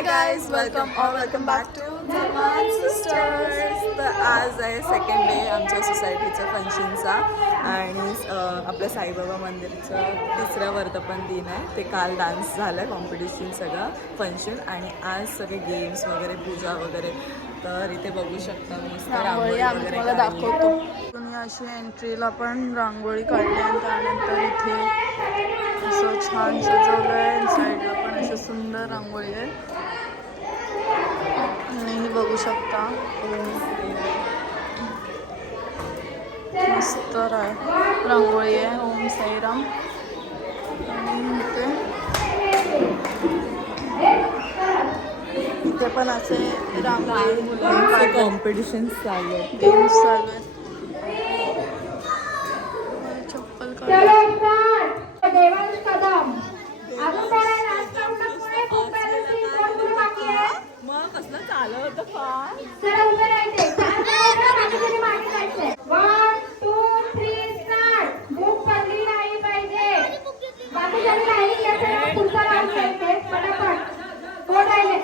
Hi guys welcome or welcome back to sisters तर आज आहे सेकंड डे आमच्या सोसायटीचा फंक्शनचा आणि अं, आपलं साईबाबा मंदिरचं तिसरं वर्धापन दिन आहे. ते काल डान्स झालं कॉम्पिटिशन सगळं फंक्शन आणि आज सगळे गेम्स वगैरे पूजा वगैरे. तर इथे बघू शकता रांगोळी आम्ही तुम्हाला आहे. दाखवतो. तुम्ही अशी एंट्रीला पण रांगोळी काढली आणि त्यानंतर इथे असं छान सजवलं आहे साईडला पण असं सुंदर रांगोळी आहे. आणि हे बघू शकता. मस्त रा- रांगोळी आहे ओम साईराम. आणि इथे इथे पण असे रांगोळी कॉम्पिटिशन चालू आहे गेम्स चालू आहेत चप्पल काढ देवांश कदम अजून कोण आहे नाश्ता उठा पुढे खूप बॅलन्सिंग कोण पुढे बाकी आहे मग कसलं चालू होतं फार जरा उभे राहायचे चार जण बाकीच्यानी मागे जायचंय वन टू थ्री स्टार्ट भूक पडली नाही पाहिजे बाकीच्यानी लाईन घ्यायचं पुढचा राऊंड घ्यायचे पटापट कोण राहिले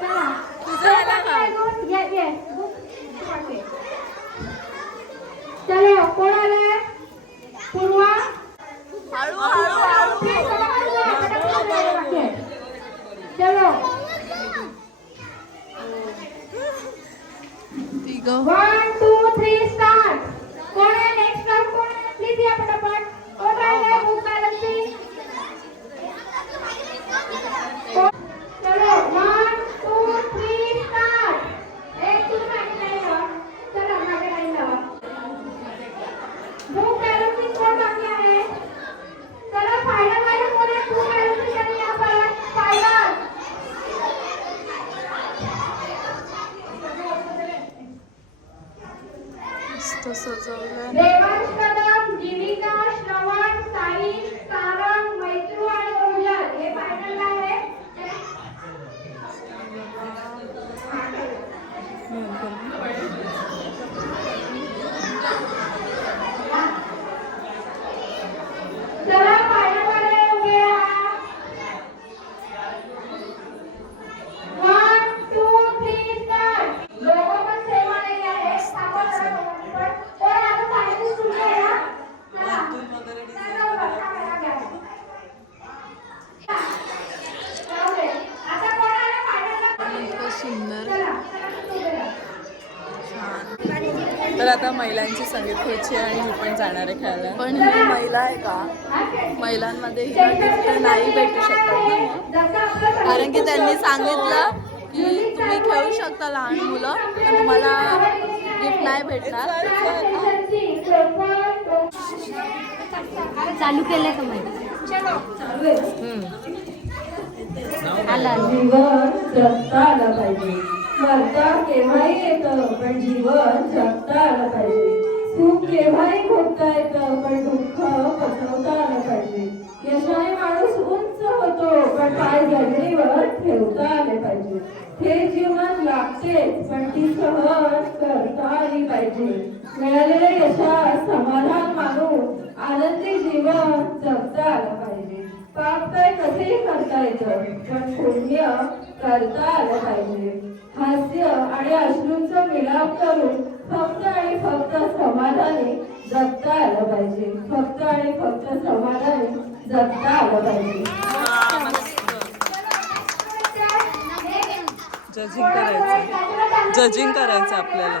चला झाला का? अजून ये ये भूक बाकी आहे. चलो कोण आले पूर्वा हळू हळू हळू चलो तिघं वन टू थ्री स्टार्ट कोण आहे नेक्स्ट राउंड कोण आहे प्लीज या पटापट कोण राहिले बुक बॅलन्सिंग चलो वन टू थ्री स्टार्ट एक टू मागे लाईन लावा चला मागे लाईन लावा बुक बॅलन्सिंग कोण बाकी आहे चला फायनल वाले कोण आहे बुक बॅलन्सिंग आणि या परत फायनल मस्त सजवलंय देवांश कदम जीविका श्रवण साई सारंग मैत्रू आणि ओजल हे फायनल आहे चला फायनल वाले उभे राहा वन टू थ्री स्टार्ट लोगों पण सेम आलेले आहे थांबा जरा दोघांनी पण. कोण आता फायनल सुरू आहे ना चला. चला उभा, camera घ्या. जाऊ दे. आता कोण आलं final ला? इतकं सुंदर चला, उभे राहा. तर आता महिलांची संगीत खुर्ची आहे आणि मी पण जाणार आहे खेळायला. पण ही महिला आहे का? महिलांमध्ये हिला गिफ्ट नाही भेटू शकत ना मग? जसं आपलं कारण की त्यांनी सांगितलं की तुम्ही खेळू शकता लहान मुलं पण तुम्हाला गिफ्ट नाही भेटणार. चालू केलं का माहिती? आलं पाहिजे. मरता केव्हाही येतं पण जीवन जगता आलं पाहिजे. सुख केव्हाही भोगता येतं पण दुःख पचवता आलं पाहिजे. यशाने माणूस उंच होतो पण पाय जमिनीवर ठेवता आले पाहिजे. हे जीवन लागते पण ती सहज करता आली पाहिजे. मिळालेल्या यशा समाधान मानून आनंदी जीवन जगता आलं पाहिजे. पाप काय कसेही करता येतं पण पुण्य करता आलं पाहिजे. हास्य आणि अश्रूंचा मिलाप करून फक्त आणि फक्त समाधानी जगता आलं पाहिजे. फक्त आणि फक्त समाधानी जगता आलं पाहिजे. जजिंग करायचं. जजिंग करायचं आपल्याला.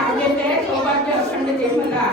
నాగేతే సౌభాగ్య వస్తుండే చేస్తున్నా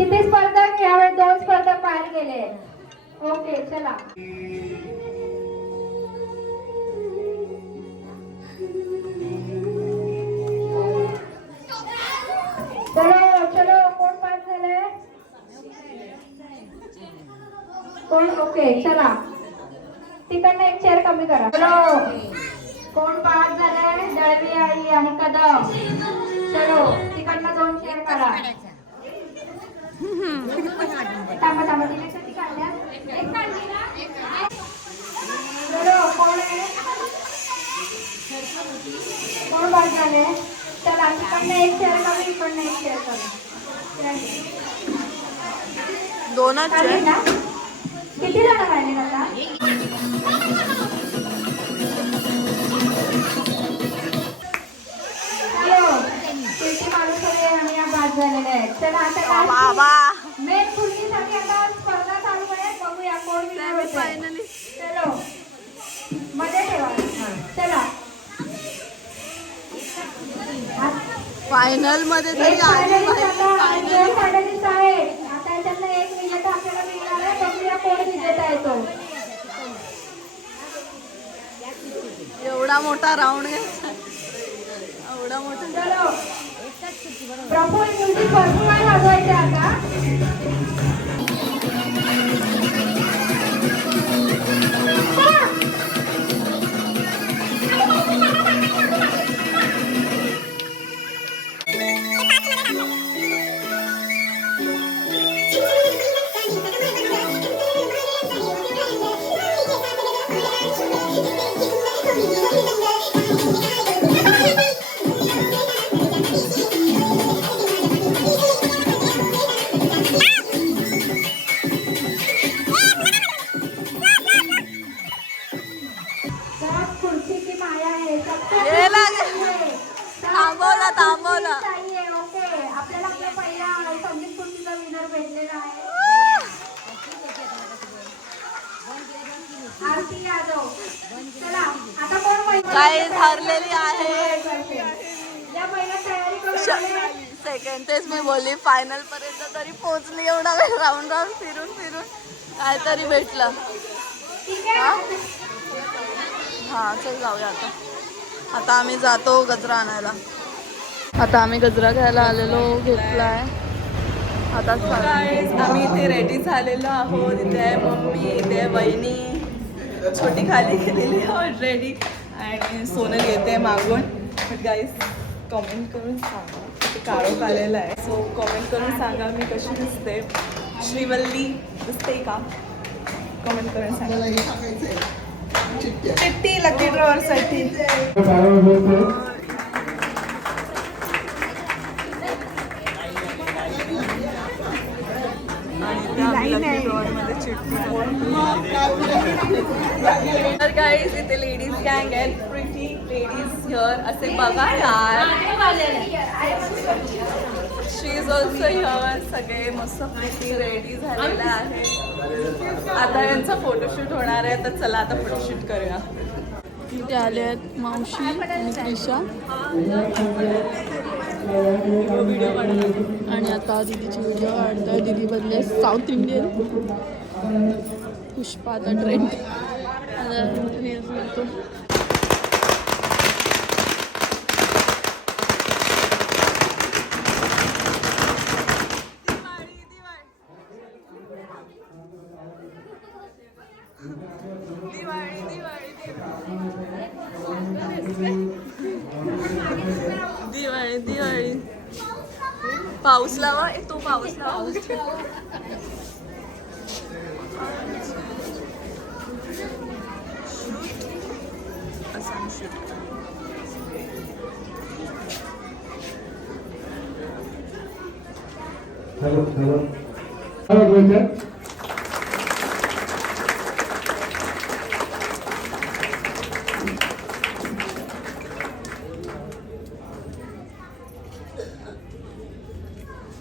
किती स्पर्धक यावेळी दोन स्पर्धक बाहेर गेले ओके चला. चलो चलो कोण पास झाले कोण? ओके चला. तिकडनं एक चेअर कमी करा. चलो. कोण पास झाले दळवी आई आणि कदम. चलो तिकडनं दोन चेअर करा थांबा थांबा आहे झाले चला तिकडनं एक चेअर कमी इकडनं एक चेअर कमी दोनच आहे. किती जण राहिले आता? आणि या बाद झालेले आहेत चला आता काय बाबा मेन खुर्चीसाठी आता स्पर्धा चालू आहे. बघूया कोण winner होतंय. फायनली चलो. मध्ये ठेवा. चला. फायनलमध्ये तरी एक आली finalist आता पाहिजे दोन finalist आहेत. आता याच्यातनं एक विजेता आपल्याला मिळणार आहे. बघूया कोण विजेता येतो एवढा मोठा राऊंड घ्यायचा. एवढा मोठा. चलो. प्रफुल म्युझिक भरपूर वेळ आता. तरी भेटलं. हां? हां हा चल जाऊया आता. आता आम्ही जातो गजरा आणायला. आता आम्ही गजरा घ्यायला आलेलो घेतलाय. आता आम्ही इथे रेडी झालेलो आहोत. इथे आहे मम्मी इथे आहे वहिनी. छोटी खाली गेलेली ऑलरेडी आणि सोनल येते मागून. गाईस कॉमेंट करून सांगा. ते काळोख आलेलं आहे. सो कमेंट करून सांगा मी कशी दिसते. श्रीवल्ली दिसते का? कमेंट करून सांगा. चिट्टी लकी ड्रॉवरसाठी तर गाईज इथे लेडीज गँग आहेत. प्रिटी लेडीज हिअर असे बघा यार. शी इज ऑल्सो हिअर सगळे मस्त प्रिटी रेडी झालेले आहेत. आता यांचा फोटोशूट होणार आहे तर चला आता फोटोशूट करूया. इथे आले आहेत मावशी आणि त्रिशा. आणि आता दीदीची व्हिडिओ काढतोय. दीदी बदले साऊथ इंडियन पुष्पाचा ट्रेंड दिवाळी दिवाळी पाऊस लावा ए, तो पाऊस लावा असं shoot. हॅलो हॅलो हॅलो बोलतोय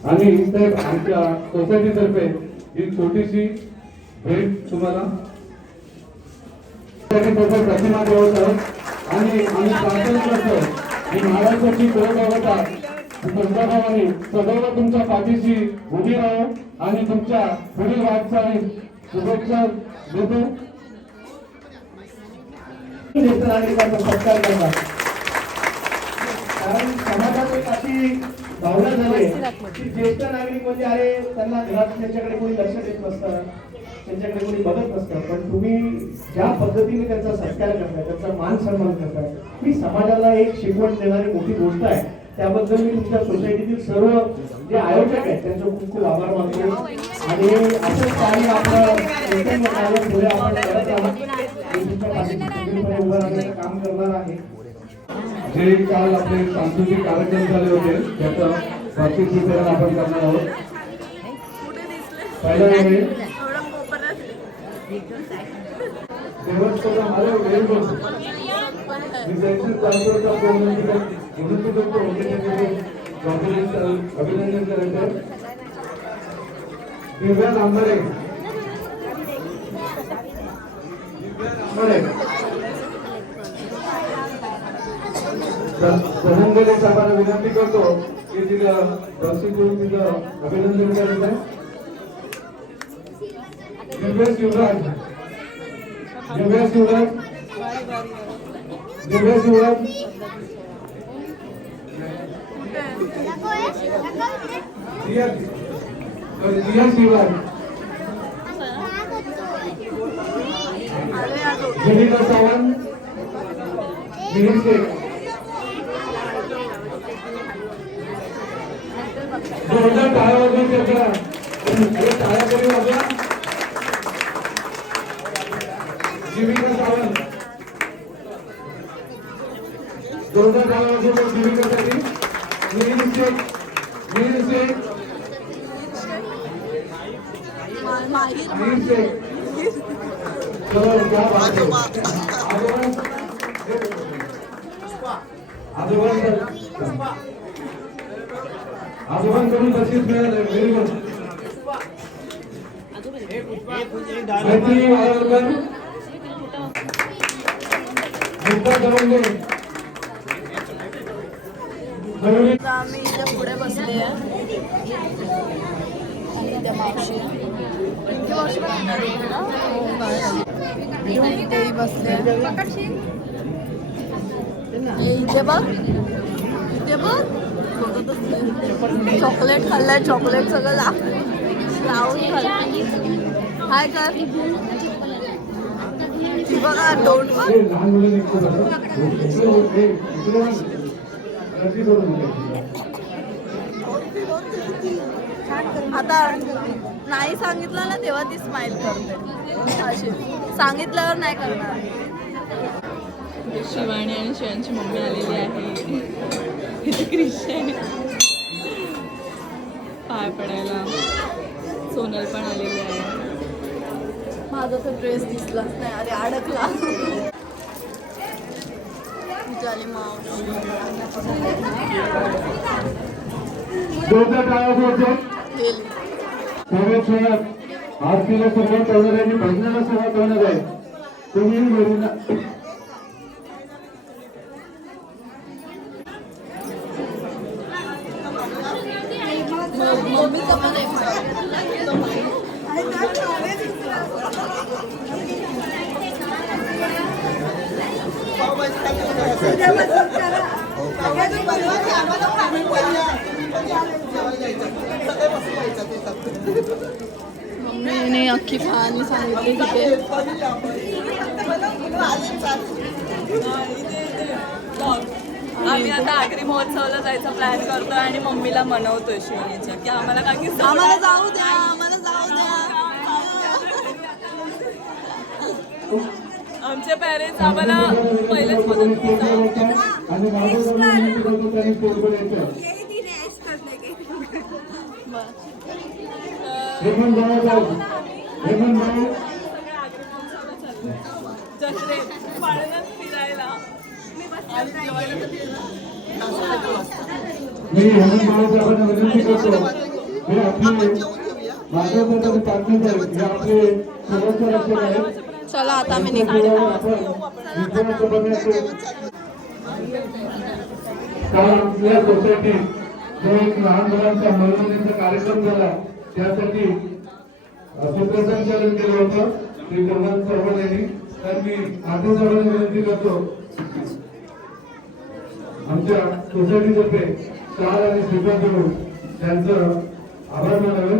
आणि तर आमच्या सोसायटीतर्फे ही छोटीशी भेट तुम्हाला प्रतिमा देवत आणि आम्ही प्रार्थना करतो की महाराष्ट्राची कुलदेवता तुमच्या भावाने सदैव तुमच्या पाठीशी उभी राहो आणि तुमच्या पुढील वाटचाली शुभेच्छा देतो. ज्येष्ठ नागरिकांचा सत्कार करणार कारण समाजात एक अशी भावना झाली की ज्येष्ठ नागरिक म्हणजे अरे त्यांना घरात त्यांच्याकडे कोणी लक्ष देत नसतं त्यांच्याकडे कोणी बघत नसतं पण तुम्ही ज्या पद्धतीने त्यांचा सत्कार करताय त्यांचा मान सन्मान करताय ही समाजाला एक शिकवण देणारी मोठी गोष्ट आहे. त्याबद्दल मी तुमच्या सोसायटीतील सर्व जे आयोजक आहेत त्यांचं खूप खूप आभार मानतो. आणि असंच काही आपलं पुढे आपण करत राहू मी तुमच्या पाठीशी खंबीरपणे उभं राहण्याचं काम करणार आहे. जे काल आपले सांस्कृतिक कार्यक्रम झाले होते त्याचं वार्षिक वितरण आपण करणार आहोत. पहिला आहे. वेळ अभिनंदन करायचं. दिव्या नांबरे दिव्या नांबरे प्रभंगले साहेबांना विनंती करतो की तिथं बक्षीस देऊन तिथं अभिनंदन करायचं दिव्यस युवराज दिव्यस युवराज दिव्यस युवराज दिया sorry, दिव्यस युवराज अरे आज जलीला सावंत मिहिर शेख जोरदार टाळ्या वाजवून त्याचा अरे टाळ्या करी वाजवा जीविका सावंत जीविकासाठी शेख शेख शेख आजोबांकडून बक्षीस मिळालं व्हेरी गुड आम्ही इथे पुढे बसले आणि त्या मावशी. पिंकी बसले हे इथे बघ. इथे बघ. चॉकलेट खाल्लंय चॉकलेट सगळं लावून खाल्लं हाय कर. बघा डोंट आता नाही सांगितलं ना तेव्हा ती स्माइल करते. अशी. सांगितल्यावर नाही करणार. शिवानी आणि शिवांची मम्मी आलेली आहे. इथे क्रिश्चन पाय पडायला. सोनल पण आलेली आहे. माझा तर ड्रेस दिसलाच नाही अरे अडकला. झाली मावशी. सर्व आरतीला सुरुवात होणार आहे आणि भजनाला सुरुवात होणार आहे. तुम्ही मम्मीने अख्खी कहाणी सांगितली तिथे. आम्ही आता आगरी महोत्सवाला जायचा प्लॅन करतोय आणि मम्मीला मनवतोय शिवणीच्या की आम्हाला जाऊ द्या आमचे पॅरेंट्स आम्हाला पहिलेच मदत करतात. आणि माझं विनंती करतो जत्रेत पाळण्यात फिरायला चला आता काल आपल्या सोसायटीत जो एक लहान मुलांचा मनोरंजनाचा कार्यक्रम झाला त्यासाठी सूत्रसंचालन केलं होतं. श्री प्रभात चव्हाण यांनी. तर मी आधी विनंती करतो आमच्या सोसायटीतर्फे स्टार आणि श्रीकांत करून त्यांचं आभार मानावे.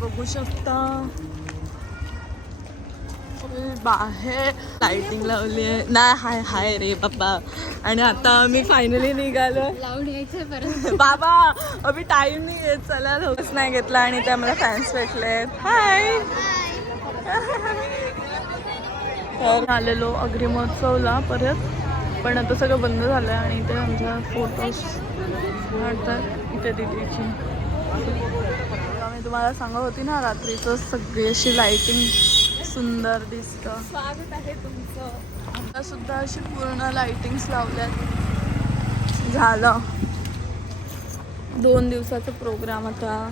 बघू शकता. बाहेर लाइटिंग लावली आहे. नाही हाय हाय रे बाबा. आणि आता आम्ही फायनली निघालो. लावून बाबा अभि टाइम नाही येत चला लवकरच नाही घेतला आणि ते आम्हाला फॅन्स भेटले हाय तर आलेलो अग्री महोत्सवला परत. पण आता सगळं बंद झालं आहे आणि इथे आमच्या फोटोज काढतात इथे दिदीची. मी तुम्हाला सांगत होती ना रात्रीचं सगळी अशी लाइटिंग सुंदर दिसतं. स्वागत आहे तुमचं. आता सुद्धा अशी पूर्ण लाइटिंग्स लावल्यात. झालं. दोन दिवसाचा प्रोग्राम आता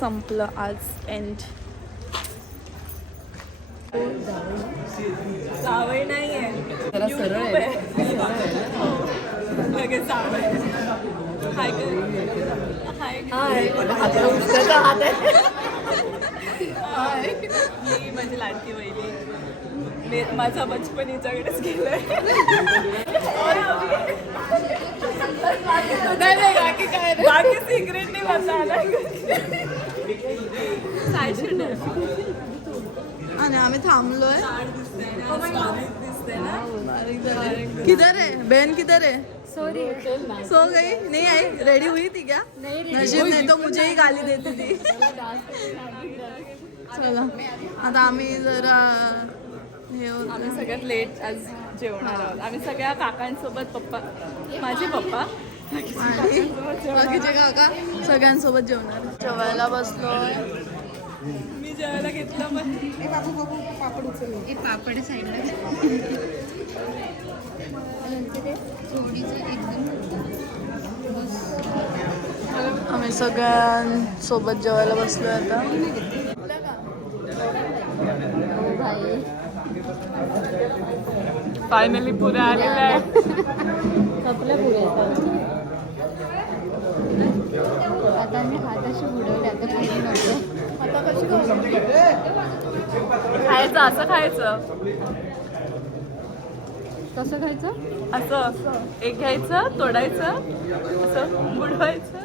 संपलं. आज एंड जावई नाहीये. जरा सरळ लगेच जावई. हाय हाय. मी माझी लाडकी वहिनी. मी- माझा बचपन हिच्याकडेच गेलाय. बाकी सिक्रेट नाही. आणि आम्ही थांबलोय. दिसते ना किधर है बहन किधर है सो गई? नहीं आई रेडी हुई थी क्या? नशीब नहीं तो मुझे ही गाली देती थी चला आता आम्ही जरा हे होत आम्ही सगळ्यात लेट आज जेवणार आहोत. आम्ही सगळ्या काकांसोबत पप्पा माझे पप्पा. बाकीचे काका सगळ्यांसोबत जेवणार. जेवायला बसलोय. मी जेवायला घेतलं पण. हे पापड साईडला जोडीचं एकदम आम्ही सगळ्यांसोबत जेवायला बसलोय आता. हो भाई फायनली पुरे आलेलं आहे. कपला पुढे आता मी हात असे बुडवले आता आता कशी खायचं असं खायचं. कसं खायचं? असं. एक घ्यायचं तोडायचं असं बुडवायचं.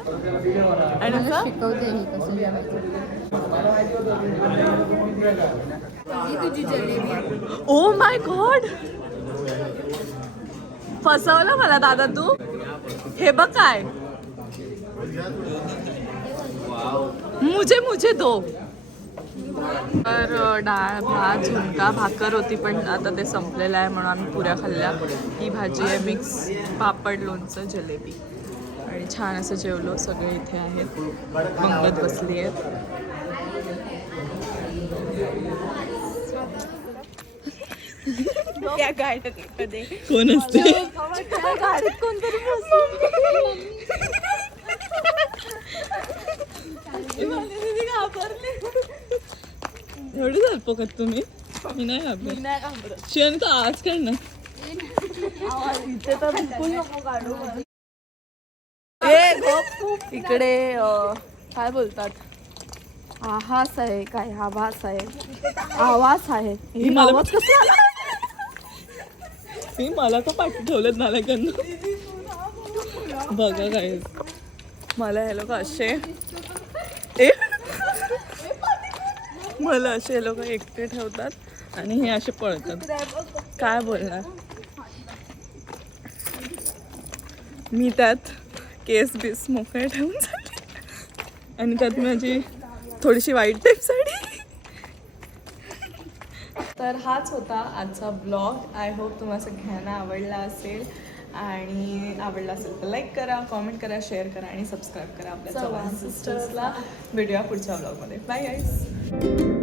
आणि असं? शिकवते ही कसं जेवायचं. ओ माय गॉड फसवलं मला दादा तू? हे बघ काय. मुझे मुझे दो. तर डाळ भात झुणका भाकर होती पण आता ते संपलेलं आहे म्हणून आम्ही पुऱ्या खाल्ल्या. ही भाजी आहे मिक्स पापड लोणचं जलेबी. आणि छान असं जेवलो सगळे इथे आहेत. पंगत बसली आहेत. कोण असते? कोणतरी एवढी झालपोकत तुम्ही? मी नाही घाबरत. शिवानी तर आवाज काढ ना इथे तर बिलकुल नको काढू. इकडे अ, काय बोलतात? आहास आहे काय आभास आहे. आवाज आहे. ही मला- आवाज कसा आला? मी मला तर पाठी ठेवलेत नालायकांना बघा काय मला हे लोक असे ए मला असे लोक एकटे ठेवतात आणि हे असे पळतात. काय बोलणार? मी त्यात केस बीस मोकळे ठेवून जाते आणि त्यात माझी थोडीशी वाईट टाईप साडी. तर हाच होता आजचा ब्लॉग आय होप तुम्हाला सगळ्यांना आवडला असेल. आणि आवडला असेल तर लाईक करा कॉमेंट करा शेअर करा आणि सबस्क्राईब करा आपल्या चव्हाण सिस्टर्सला भेटूया पुढच्या ब्लॉगमध्ये बाय गाईज